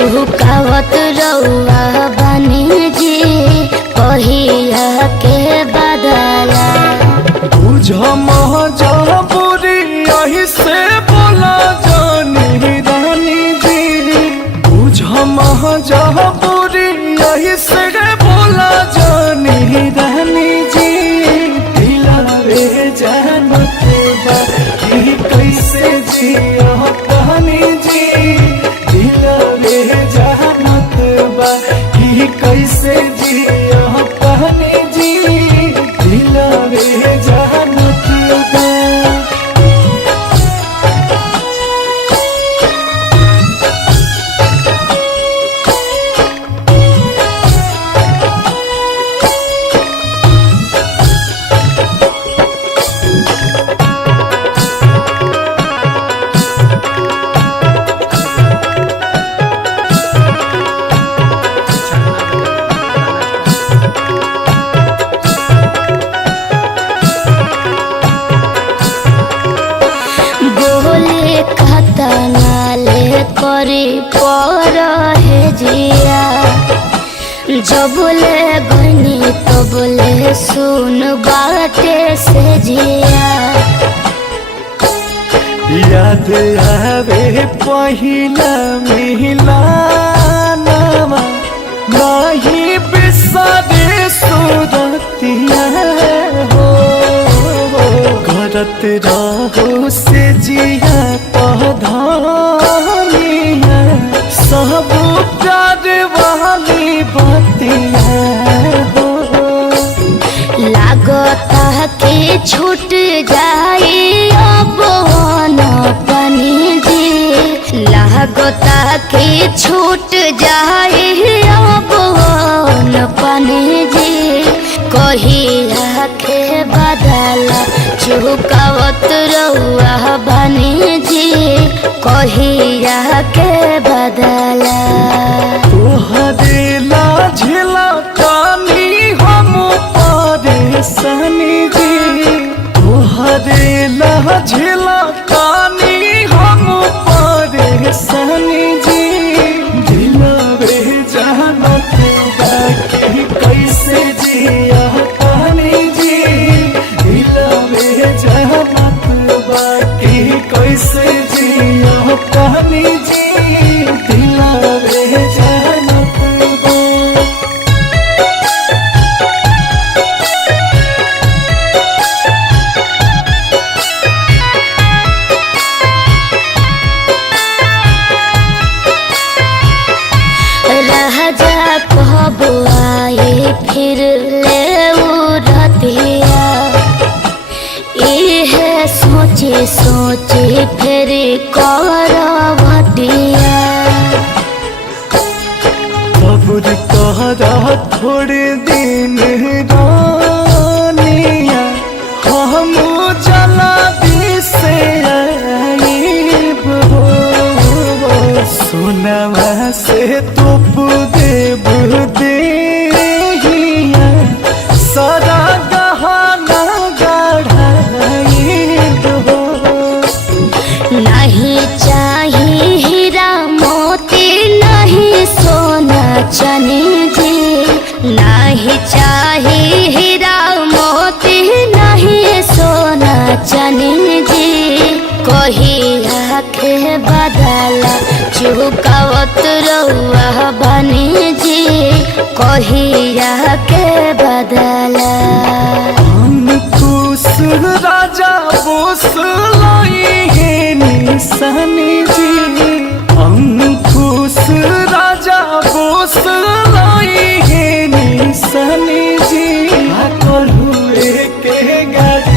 चुकावत रउआ बनी जी कहिया के बदला। बुझ मजबूरी यही से बोला जानी रानी जी, बुझ मजबूरी यही से बोला जानी रानी जी। दिलवे जानत बा कि कैसे जिया कहानी जी, दिलवे जानत बा कि कैसे जिया कहानी जी, दिलवे जानत बा। नाले करी पर है जिया, जबले गनी तबले सुन बाटे से जिया। याद आवे पहिला मिलानवा, नहीं बिसरे सूरतिया हो। करत रहो से जिया पधानिया, सब प्यार वाली बतिया हो। लागता कि छूट जाई अब न बनी जी, लागता कि छूट जाई अब न बनी जी कहिया के बदला। चुकावत रउआ बनी जी कहिया के बदला। तोहरे लाझला कानी हम परेशानी जी, तोहरे लाझला कानी हम परेशानी जी। दिलवे जानत बा कि कैसे जिया कहानी जी, दिलवे जानत बा कि कैसे जिया कहानी जी, दिलवे जानत बा। राजा कब आए फिर ले रतिया, इहे सोचे सोचे फिर करवटिया। सब्र करा थोड़े दिन रानिया, हम जला दी से आईब हो। सोनवा से तुप देव देहिया, सारा गहना गढ़ाईब हो। नहीं चाहिए हीरा मोती नहीं सोना चनी जी, नहीं चाहिए हीरा मोती नहीं सोना चनी जी कहिया के बदला। चुकावत रउआ बनी जी कहिया के बदला। अंकुश राजा बोस लाई है निशानी जी, अंकुश राजा बोस लाई है निशानी जी। करुए के गाड़ी